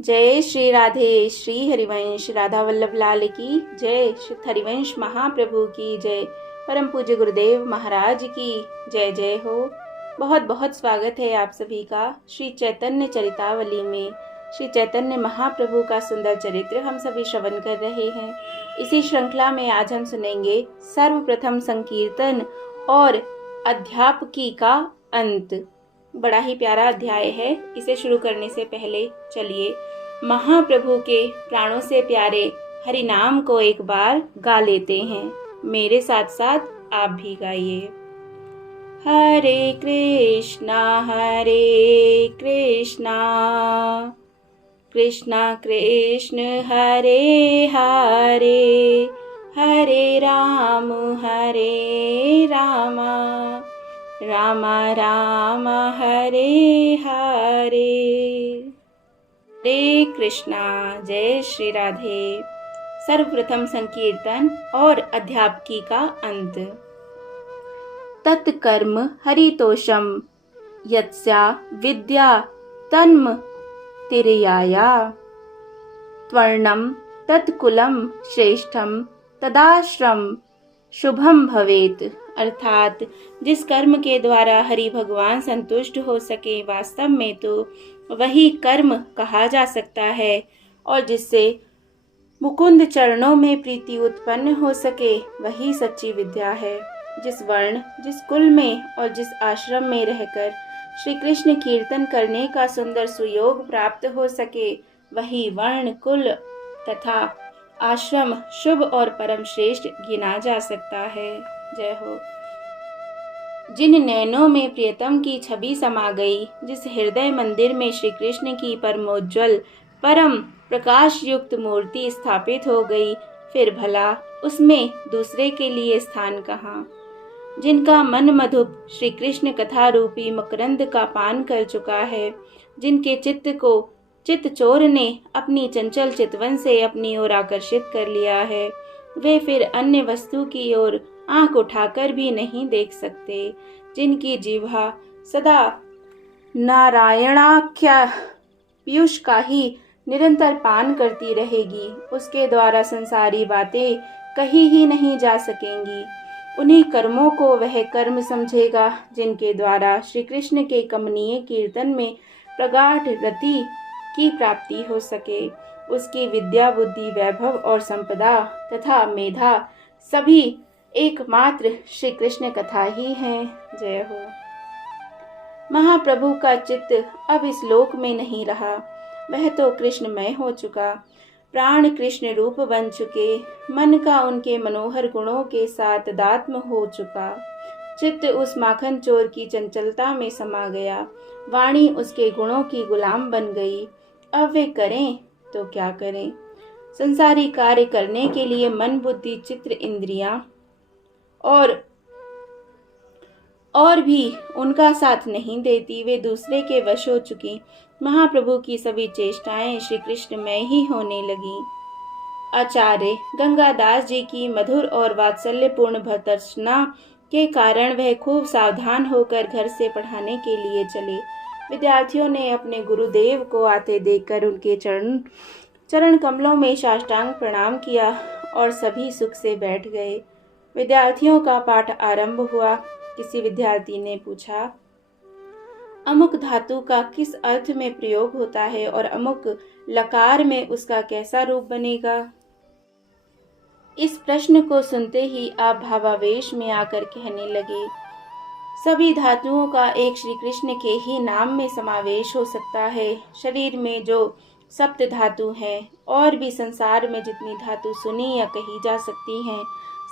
जय श्री राधे। श्री हरिवंश राधा वल्लभ लाल की जय। श्री हरिवंश महाप्रभु की जय। परम पूज्य गुरुदेव महाराज की जय जय हो। बहुत बहुत स्वागत है आप सभी का श्री चैतन्य चरितावली में। श्री चैतन्य महाप्रभु का सुंदर चरित्र हम सभी श्रवण कर रहे हैं। इसी श्रृंखला में आज हम सुनेंगे सर्वप्रथम संकीर्तन और अध्यापकी का अंत। बड़ा ही प्यारा अध्याय है। इसे शुरू करने से पहले चलिए महाप्रभु के प्राणों से प्यारे हरि नाम को एक बार गा लेते हैं। मेरे साथ साथ आप भी गाइए। हरे कृष्णा कृष्णा कृष्ण हरे हरे, हरे राम राम राम हरे हरे। हरे कृष्णा। जय श्री राधे। सर्वप्रथम संकीर्तन और अध्यापकी का अंत। तत्कर्म हरितोषम यत्स्या विद्या तन्म तिर्याया, त्वर्णम तत्कुलम श्रेष्ठम तदाश्रम शुभम भवेत। अर्थात जिस कर्म के द्वारा हरि भगवान संतुष्ट हो सके, वास्तव में तो वही कर्म कहा जा सकता है, और जिससे मुकुंद चरणों में प्रीति उत्पन्न हो सके वही सच्ची विद्या है। जिस वर्ण, जिस कुल में और जिस आश्रम में रहकर श्री कृष्ण कीर्तन करने का सुंदर सुयोग प्राप्त हो सके, वही वर्ण, कुल तथा आश्रम शुभ और परम श्रेष्ठ गिना जा सकता है। जय हो। जिन नैनों में प्रियतम की छवि समा गई, जिस हृदय मंदिर में श्री कृष्ण की परमोज्वल परम प्रकाश युक्त मूर्ति स्थापित हो गई, फिर भला उसमें दूसरे के लिए स्थान कहाँ। जिनका मन मधुप श्री कृष्ण कथा रूपी मकरंद का पान कर चुका है, जिनके चित्त को चित्त चोर ने अपनी चंचल चितवन से अपनी ओर आकर्षित कर लिया है, वे फिर अन्य वस्तु की ओर आंख उठाकर भी नहीं देख सकते। जिनकी जिह्वा सदा नारायणाख्या पीयूष का ही निरंतर पान करती रहेगी, उसके द्वारा संसारी बातें कही ही नहीं जा सकेंगी। उन्हीं कर्मों को वह कर्म समझेगा जिनके द्वारा श्री कृष्ण के कमनीय कीर्तन में प्रगाढ़ रति की प्राप्ति हो सके। उसकी विद्या, बुद्धि, वैभव और संपदा तथा मेधा सभी एकमात्र श्री कृष्ण कथा ही है। जय हो। महाप्रभु का चित्त अब इस लोक में नहीं रहा, वह तो कृष्णमय हो चुका। प्राण कृष्ण रूप बन चुके, मन का उनके मनोहर गुणों के साथ दात्म हो चुका। चित्त उस माखन चोर की चंचलता में समा गया, वाणी उसके गुणों की गुलाम बन गई। अब वे करें तो क्या करें। संसारी कार्य करने के लिए मन, बुद्धि, चित्र, इंद्रियां और भी उनका साथ नहीं देती, वे दूसरे के वश हो चुकी। महाप्रभु की सभी चेष्टाएं श्री कृष्ण में ही होने लगी। आचार्य गंगादास जी की मधुर और वात्सल्यपूर्ण भर्त्सना के कारण वह खूब सावधान होकर घर से पढ़ाने के लिए चले। विद्यार्थियों ने अपने गुरुदेव को आते देखकर उनके चरण कमलों में साष्टांग प्रणाम किया और सभी सुख से बैठ गए। विद्यार्थियों का पाठ आरंभ हुआ। किसी विद्यार्थी ने पूछा, अमुक धातु का किस अर्थ में प्रयोग होता है और अमुक लकार में उसका कैसा रूप बनेगा। इस प्रश्न को सुनते ही आप भावावेश में आकर कहने लगे, सभी धातुओं का एक श्री कृष्ण के ही नाम में समावेश हो सकता है। शरीर में जो सप्त धातु हैं और भी संसार में जितनी धातु सुनी या कही जा सकती हैं,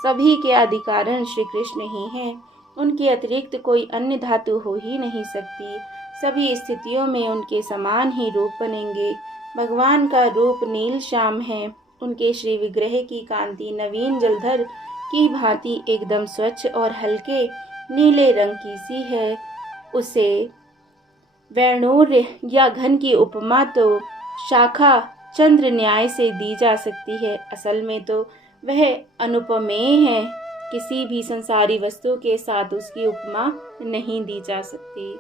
सभी के आदिकारण श्री कृष्ण ही हैं। उनके अतिरिक्त कोई अन्य धातु हो ही नहीं सकती। सभी स्थितियों में उनके समान ही रूप बनेंगे। भगवान का रूप नील श्याम है। उनके श्री विग्रह की कांति नवीन जलधर की भांति एकदम स्वच्छ और हल्के नीले रंग की सी है। उसे वैणूर्य या घन की उपमा तो शाखा चंद्र न्याय से दी जा सकती है। असल में तो वह अनुपमेय है। किसी भी संसारी वस्तु के साथ उसकी उपमा नहीं दी जा सकती।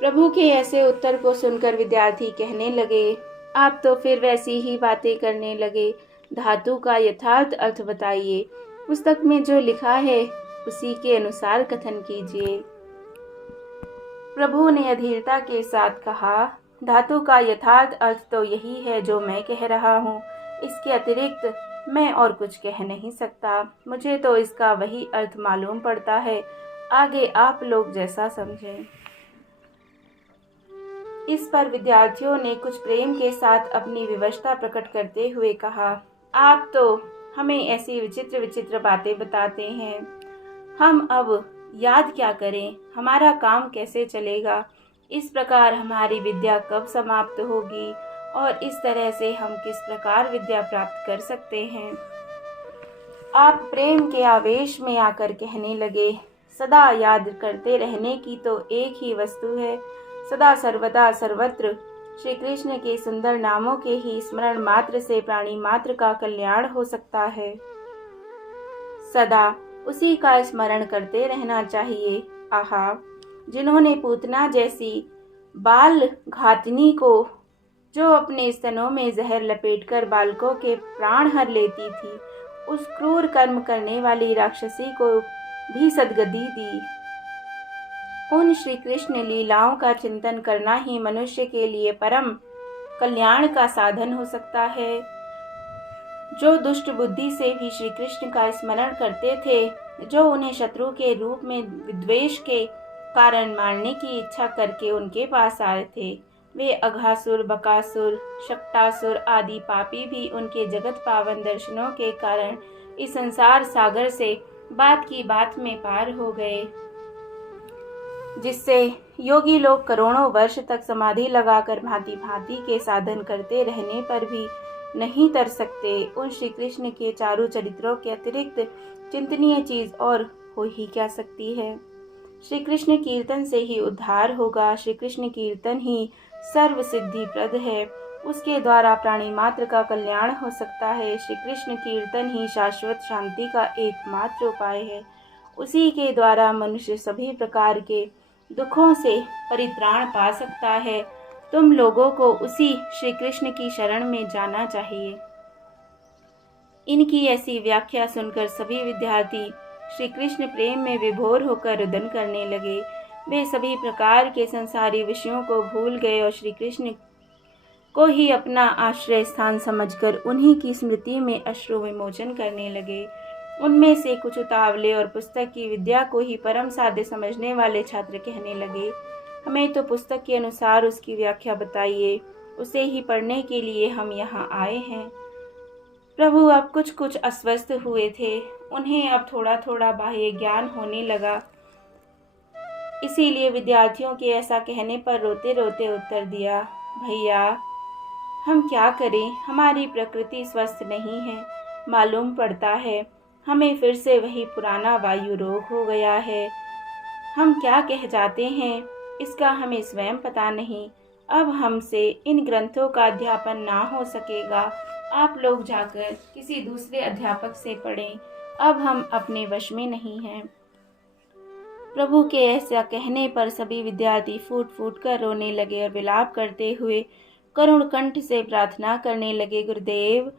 प्रभु के ऐसे उत्तर को सुनकर विद्यार्थी कहने लगे, आप तो फिर वैसी ही बातें करने लगे। धातु का यथार्थ अर्थ बताइए। पुस्तक में जो लिखा है उसी के अनुसार कथन कीजिए। प्रभु ने अधीरता के साथ कहा, धातु का यथार्थ अर्थ तो यही है जो मैं कह रहा हूँ। इसके अतिरिक्त मैं और कुछ कह नहीं सकता। मुझे तो इसका वही अर्थ मालूम पड़ता है। आगे आप लोग जैसा समझें। इस पर विद्यार्थियों ने कुछ प्रेम के साथ अपनी विवशता प्रकट करते हुए कहा, आप तो हमें ऐसी विचित्र विचित्र बातें बताते हैं। हम अब याद क्या करें? हमारा काम कैसे चलेगा? इस प्रकार हमारी विद्या कब समाप्त होगी और इस तरह से हम किस प्रकार विद्या प्राप्त कर सकते हैं? आप प्रेम के आवेश में आकर कहने लगे, सदा याद करते रहने की तो एक ही वस्तु है। सदा सर्वदा सर्वत्र श्री कृष्ण के सुंदर नामों के ही स्मरण मात्र से प्राणी मात्र का कल्याण हो सकता है। सदा उसी का स्मरण करते रहना चाहिए। आहा, जिन्होंने पूतना जैसी बाल घातनी को, जो अपने स्तनों में जहर लपेटकर बालकों के प्राण हर लेती थी, उस क्रूर कर्म करने वाली राक्षसी को भी सद्गति दी। उन श्री कृष्ण लीलाओं का चिंतन करना ही मनुष्य के लिए परम कल्याण का साधन हो सकता है। जो दुष्ट बुद्धि से भी श्री कृष्ण का स्मरण करते थे, जो उन्हें शत्रु के रूप में विद्वेष के कारण मारने की इच्छा करके उनके पास आए थे, वे अघासुर, बकासुर, शक्टासुर आदि पापी भी उनके जगत पावन दर्शनों के कारण इस संसार सागर से बात की बात में पार हो गए, जिससे योगी लोग करोड़ों वर्ष तक समाधि लगाकर भांति भांति के साधन करते रहने पर भी नहीं तर सकते। उन श्री कृष्ण के चारों चरित्रों के अतिरिक्त चिंतनीय चीज और हो ही क्या सकती है? श्री कृष्ण कीर्तन से ही उद्धार होगा। श्री कृष्ण कीर्तन ही सर्व सिद्धि प्रद है। उसके द्वारा प्राणी मात्र का कल्याण हो सकता है। श्री कृष्ण कीर्तन ही शाश्वत शांति का एकमात्र उपाय है। उसी के द्वारा मनुष्य सभी प्रकार के दुखों से परित्राण पा सकता है। तुम लोगों को उसी श्री कृष्ण की शरण में जाना चाहिए। इनकी ऐसी व्याख्या सुनकर सभी विद्यार्थी श्री कृष्ण प्रेम में विभोर होकर रुदन करने लगे। वे सभी प्रकार के संसारी विषयों को भूल गए और श्री कृष्ण को ही अपना आश्रय स्थान समझकर उन्हीं की स्मृति में अश्रु विमोचन करने लगे। उनमें से कुछ उतावले और पुस्तक की विद्या को ही परम साध्य समझने वाले छात्र कहने लगे, हमें तो पुस्तक के अनुसार उसकी व्याख्या बताइए, उसे ही पढ़ने के लिए हम यहाँ आए हैं। प्रभु अब कुछ कुछ अस्वस्थ हुए थे। उन्हें अब थोड़ा थोड़ा बाह्य ज्ञान होने लगा। इसीलिए विद्यार्थियों के ऐसा कहने पर रोते रोते उत्तर दिया, भैया हम क्या करें? हमारी प्रकृति स्वस्थ नहीं है। मालूम पड़ता है हमें फिर से वही पुराना वायु रोग हो गया है। हम क्या कह जाते हैं इसका हमें स्वयं पता नहीं। अब हमसे इन ग्रंथों का अध्यापन ना हो सकेगा। आप लोग जाकर किसी दूसरे अध्यापक से पढ़ें। अब हम अपने वश में नहीं हैं। प्रभु के ऐसा कहने पर सभी विद्यार्थी फूट फूट कर रोने लगे और विलाप करते हुए करुण कंठ से प्रार्थना करने लगे, गुरुदेव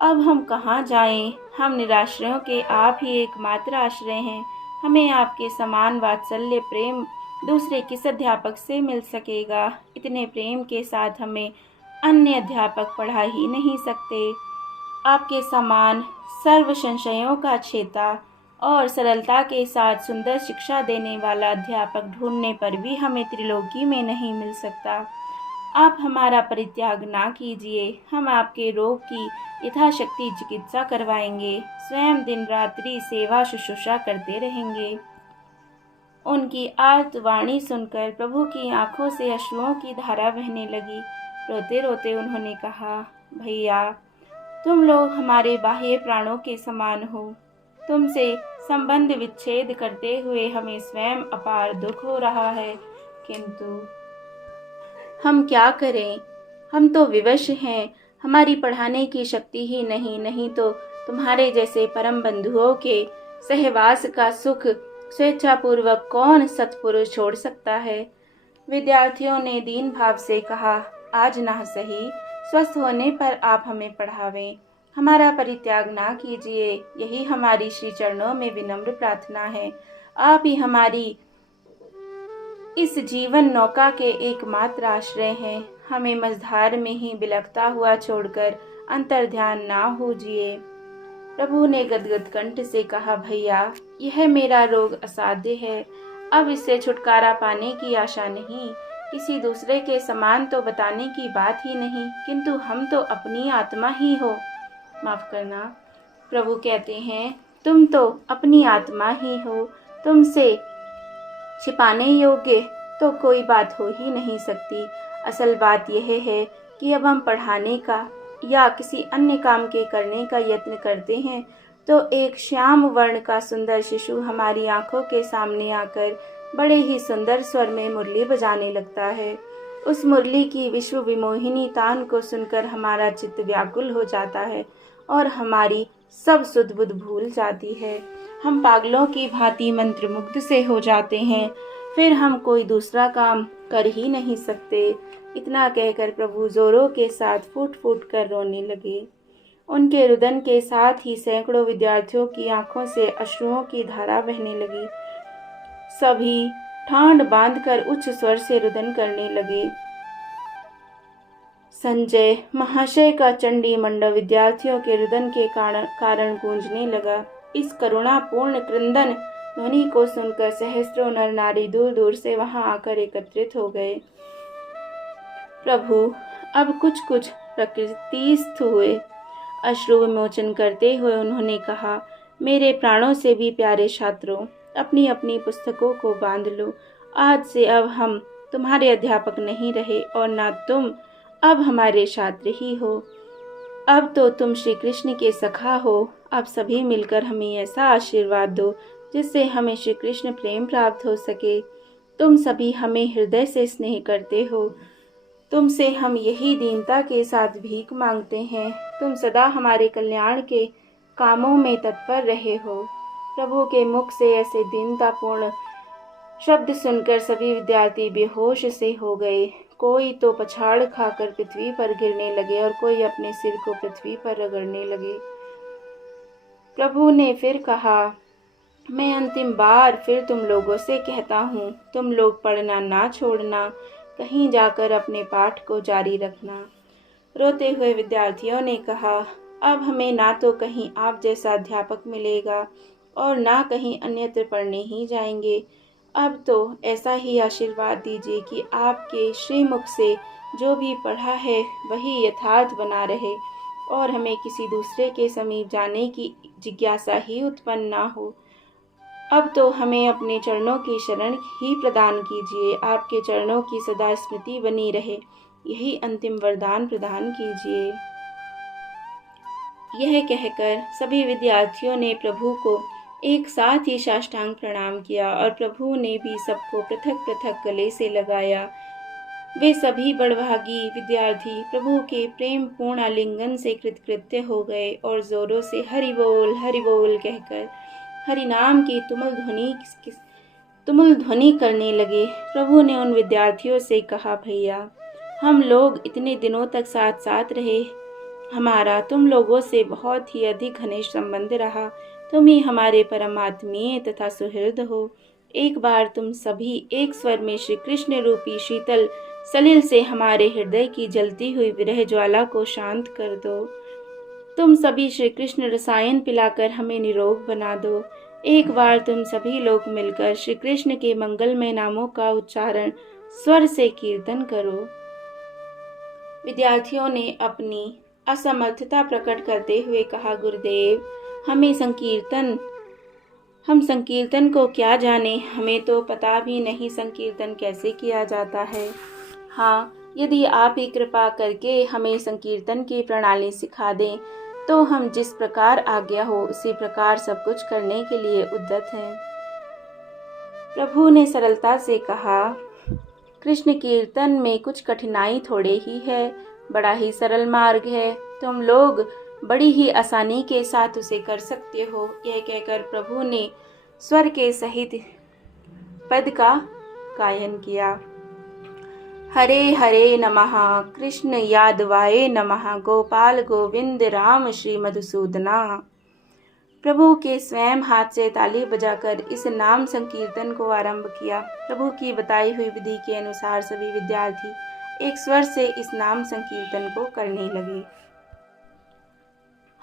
अब हम कहाँ जाएं? हम निराश्रयों के आप ही एकमात्र आश्रय हैं। हमें आपके समान वात्सल्य प्रेम दूसरे किस अध्यापक से मिल सकेगा? इतने प्रेम के साथ हमें अन्य अध्यापक पढ़ा ही नहीं सकते। आपके समान सर्व संशयों का छेता और सरलता के साथ सुंदर शिक्षा देने वाला अध्यापक ढूंढने पर भी हमें त्रिलोकी में नहीं मिल सकता। आप हमारा परित्याग ना कीजिए। हम आपके रोग की यथाशक्ति चिकित्सा करवाएंगे। स्वयं दिन रात्रि सेवा शुश्रूषा करते रहेंगे। उनकी आर्त वाणी सुनकर प्रभु की आंखों से अश्रुओं की धारा बहने लगी। रोते रोते उन्होंने कहा, भैया तुम लोग हमारे बाह्य प्राणों के समान हो। तुमसे संबंध विच्छेद करते हुए हमें स्वयं अपार दुख हो रहा है, किंतु हम क्या करें? हम तो विवश हैं। हमारी पढ़ाने की शक्ति ही नहीं तो तुम्हारे जैसे परम बंधुओं के सहवास का सुख स्वेच्छापूर्वक कौन सत्पुरुष छोड़ सकता है? विद्यार्थियों ने दीन भाव से कहा, आज ना सही, स्वस्थ होने पर आप हमें पढ़ावें। हमारा परित्याग ना कीजिए, यही हमारी श्री चरणों में विनम्र प्रार्थना है। आप ही हमारी इस जीवन नौका के एकमात्र आश्रय हैं। हमें मझधार में ही बिलखता हुआ छोड़कर अंतर्ध्यान ना होजिए। प्रभु ने गदगद कंठ से कहा, भैया, यह मेरा रोग असाध्य है। अब इससे छुटकारा पाने की आशा नहीं। किसी दूसरे के समान तो बताने की बात ही नहीं, किंतु हम तो अपनी आत्मा ही हो। माफ करना। प्रभु कहते हैं, तुम तो अपनी आत्मा ही हो। तुमसे छिपाने योग्य तो कोई बात हो ही नहीं सकती। असल बात यह है कि अब हम पढ़ाने का या किसी अन्य काम के करने का यत्न करते हैं तो एक श्याम वर्ण का सुंदर शिशु हमारी आंखों के सामने आकर बड़े ही सुंदर स्वर में मुरली बजाने लगता है। उस मुरली की विश्व विमोहिनी तान को सुनकर हमारा चित्त व्याकुल हो जाता है और हमारी सब सुध बुध भूल जाती है। हम पागलों की भांति मंत्रमुग्ध से हो जाते हैं। फिर हम कोई दूसरा काम कर ही नहीं सकते। इतना कहकर प्रभु जोरों के साथ फूट फूट कर रोने लगे। उनके रुदन के साथ ही सैकड़ों विद्यार्थियों की आंखों से अश्रुओं की धारा बहने लगी। सभी ठांड बांधकर उच्च स्वर से रुदन करने लगे। संजय महाशय का चंडी मंडल विद्यार्थियों के रुदन के कारण गूंजने लगा। इस करुणापूर्ण क्रंदन ध्वनि को सुनकर सहस्त्रों नर नारी दूर दूर से वहां आकर एकत्रित हो गए। प्रभु अब कुछ कुछ प्रकृतिस्थ हुए। अश्रु विमोचन करते हुए उन्होंने कहा, मेरे प्राणों से भी प्यारे छात्रों, अपनी अपनी पुस्तकों को बांध लो। आज से अब हम तुम्हारे अध्यापक नहीं रहे और ना तुम अब हमारे छात्र ही हो। अब तो तुम श्री कृष्ण के सखा हो। अब सभी मिलकर हमें ऐसा आशीर्वाद दो जिससे हमें श्री कृष्ण प्रेम प्राप्त हो सके। तुम सभी हमें हृदय से स्नेह करते हो। तुमसे हम यही दीनता के साथ भीख मांगते हैं। तुम सदा हमारे कल्याण के कामों में तत्पर रहे हो। प्रभु के मुख से ऐसे दीनतापूर्ण शब्द सुनकर सभी विद्यार्थी बेहोश से हो गए। कोई तो पछाड़ खाकर पृथ्वी पर गिरने लगे और कोई अपने सिर को पृथ्वी पर रगड़ने लगे। प्रभु ने फिर कहा, मैं अंतिम बार फिर तुम लोगों से कहता हूँ, तुम लोग पढ़ना ना छोड़ना, कहीं जाकर अपने पाठ को जारी रखना। रोते हुए विद्यार्थियों ने कहा, अब हमें ना तो कहीं आप जैसा अध्यापक मिलेगा और ना कहीं अन्यत्र पढ़ने ही जाएंगे। अब तो ऐसा ही आशीर्वाद दीजिए कि आपके श्रीमुख से जो भी पढ़ा है वही यथार्थ बना रहे और हमें किसी दूसरे के समीप जाने की जिज्ञासा ही उत्पन्न ना हो। अब तो हमें अपने चरणों की शरण ही प्रदान कीजिए। आपके चरणों की सदा स्मृति बनी रहे, यही अंतिम वरदान प्रदान कीजिए। यह कहकर सभी विद्यार्थियों ने प्रभु को एक साथ ही साष्टांग प्रणाम किया और प्रभु ने भी सबको पृथक पृथक गले से लगाया। वे सभी बड़भागी विद्यार्थी प्रभु के प्रेम पूर्ण आलिंगन से कृतकृत्य हो गए और जोरों से हरि बोल कहकर हरि नाम की तुमुल ध्वनि करने लगे। प्रभु ने उन विद्यार्थियों से कहा, भैया, हम लोग इतने दिनों तक साथ साथ रहे। हमारा तुम लोगों से बहुत ही अधिक घनिष्ठ संबंध रहा। तुम ही हमारे परमात्मीय तथा सुहृद हो। एक बार तुम सभी एक स्वर में श्री कृष्ण रूपी शीतल सलिल से हमारे हृदय की जलती हुई विरह ज्वाला को शांत कर दो। तुम सभी श्री कृष्ण रसायन पिलाकर हमें निरोग बना दो। एक बार तुम सभी लोग मिलकर श्री कृष्ण के मंगलमय नामों का उच्चारण स्वर से कीर्तन करो। विद्यार्थियों ने अपनी असमर्थता प्रकट करते हुए कहा, गुरुदेव, हम संकीर्तन को क्या जाने, हमें तो पता भी नहीं संकीर्तन कैसे किया जाता है। हाँ, यदि आप ही कृपा करके हमें संकीर्तन की प्रणाली सिखा दें तो हम जिस प्रकार आज्ञा हो उसी प्रकार सब कुछ करने के लिए उद्यत हैं। प्रभु ने सरलता से कहा, कृष्ण कीर्तन में कुछ कठिनाई थोड़े ही है, बड़ा ही सरल मार्ग है। तुम लोग बड़ी ही आसानी के साथ उसे कर सकते हो। यह कहकर प्रभु ने स्वर के सहित पद का गायन किया। हरे हरे नमः, कृष्ण यादवाय नमः, गोपाल गोविंद राम श्री मधुसूदना। प्रभु के स्वयं हाथ से ताली बजाकर इस नाम संकीर्तन को आरंभ किया। प्रभु की बताई हुई विधि के अनुसार सभी विद्यार्थी एक स्वर से इस नाम संकीर्तन को करने लगे।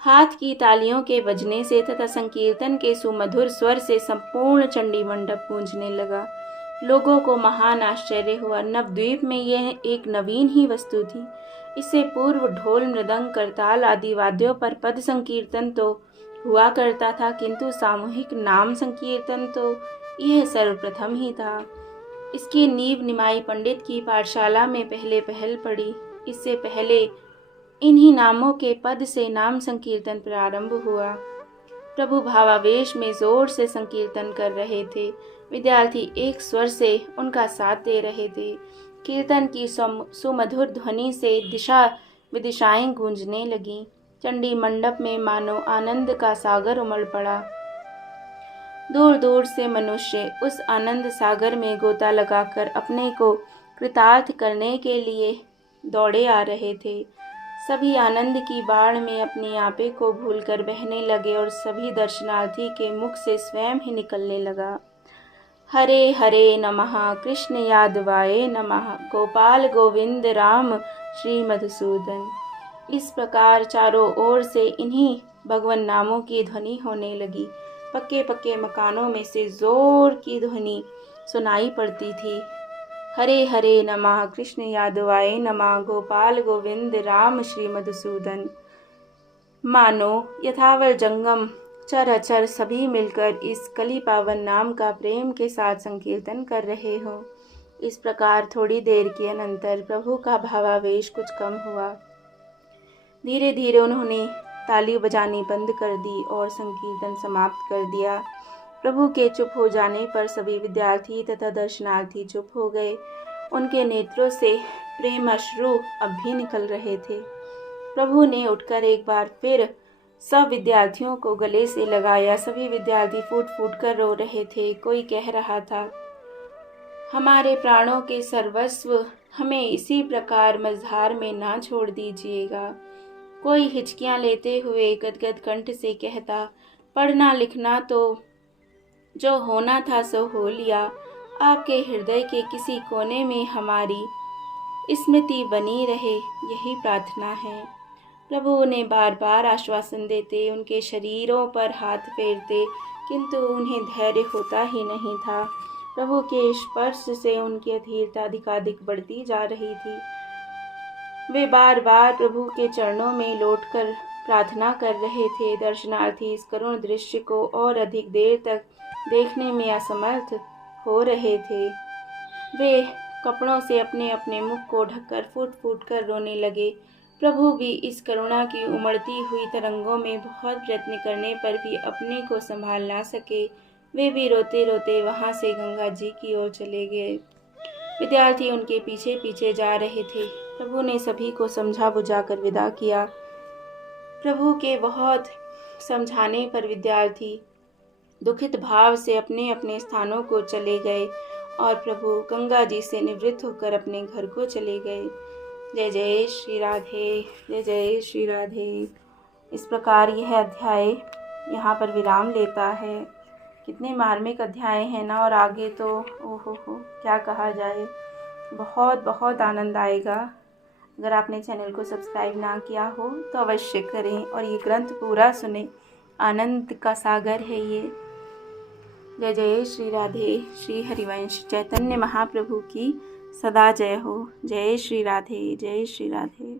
हाथ की तालियों के बजने से तथा संकीर्तन के सुमधुर स्वर से संपूर्ण चंडी मंडप गूंजने लगा। लोगों को महान आश्चर्य हुआ। नवद्वीप में यह एक नवीन ही वस्तु थी। इससे पूर्व ढोल, मृदंग, करताल आदि वाद्यों पर पद संकीर्तन तो हुआ करता था, किंतु सामूहिक नाम संकीर्तन तो यह सर्वप्रथम ही था। इसकी नींव निमाई पंडित की पाठशाला में पहल पड़ी। इससे पहले इन्हीं नामों के पद से नाम संकीर्तन प्रारंभ हुआ। प्रभु भावावेश में जोर से संकीर्तन कर रहे थे। विद्यार्थी एक स्वर से उनका साथ दे रहे थे। कीर्तन की सुमधुर ध्वनि से दिशा विदिशाएं गूंजने लगीं। चंडी मंडप में मानो आनंद का सागर उमड़ पड़ा। दूर दूर से मनुष्य उस आनंद सागर में गोता लगाकर अपने को कृतार्थ करने के लिए दौड़े आ रहे थे। सभी आनंद की बाढ़ में अपने आपे को भूलकर बहने लगे और सभी दर्शनार्थी के मुख से स्वयं ही निकलने लगा। हरे हरे नमः, कृष्ण यादवाय नमः, गोपाल गोविंद राम श्री मधुसूदन। इस प्रकार चारों ओर से इन्हीं भगवान नामों की ध्वनि होने लगी। पक्के पक्के मकानों में से जोर की ध्वनि सुनाई पड़ती थी। हरे हरे नमः, कृष्ण यादवाय नमः, गोपाल गोविंद राम श्री मधुसूदन। मानो यथावर जंगम चर सभी मिलकर इस कली पावन नाम का प्रेम के साथ संकीर्तन कर रहे हो। इस प्रकार थोड़ी देर के अनंतर प्रभु का भावावेश कुछ कम हुआ। धीरे धीरे उन्होंने ताली बजानी बंद कर दी और संकीर्तन समाप्त कर दिया। प्रभु के चुप हो जाने पर सभी विद्यार्थी तथा दर्शनार्थी चुप हो गए। उनके नेत्रों से प्रेम अश्रु अब भी निकल रहे थे। प्रभु ने उठकर एक बार फिर सब विद्यार्थियों को गले से लगाया। सभी विद्यार्थी फूट फूट कर रो रहे थे। कोई कह रहा था, हमारे प्राणों के सर्वस्व, हमें इसी प्रकार मझधार में ना छोड़ दीजिएगा। कोई हिचकियां लेते हुए गदगद कंठ से कहता, पढ़ना लिखना तो जो होना था सो हो लिया। आपके हृदय के किसी कोने में हमारी स्मृति बनी रहे, यही प्रार्थना है। प्रभु उन्हें बार बार आश्वासन देते, उनके शरीरों पर हाथ फेरते, किंतु उन्हें धैर्य होता ही नहीं था। प्रभु के स्पर्श से उनकी अधीरता अधिकाधिक बढ़ती जा रही थी। वे बार बार प्रभु के चरणों में लौटकर प्रार्थना कर रहे थे। दर्शनार्थी इस करुण दृश्य को और अधिक देर तक देखने में असमर्थ हो रहे थे। वे कपड़ों से अपने अपने मुख को ढककर फूट फूट कर रोने लगे। प्रभु भी इस करुणा की उमड़ती हुई तरंगों में बहुत प्रयत्न करने पर भी अपने को संभाल ना सके। वे भी रोते रोते वहां से गंगा जी की ओर चले गए। विद्यार्थी उनके पीछे पीछे जा रहे थे। प्रभु ने सभी को समझा बुझाकर विदा किया। प्रभु के बहुत समझाने पर विद्यार्थी दुखित भाव से अपने अपने स्थानों को चले गए और प्रभु गंगा जी से निवृत्त होकर अपने घर को चले गए। जय जय श्री राधे, जय जय श्री राधे। इस प्रकार यह अध्याय यहाँ पर विराम लेता है। कितने मार्मिक अध्याय हैं ना, और आगे तो ओहो क्या कहा जाए, बहुत बहुत आनंद आएगा। अगर आपने चैनल को सब्सक्राइब ना किया हो तो अवश्य करें और ये ग्रंथ पूरा सुने। आनंद का सागर है ये। जय जय श्री राधे। श्री हरिवंश चैतन्य महाप्रभु की सदा जय हो। जय श्री राधे, जय श्री राधे।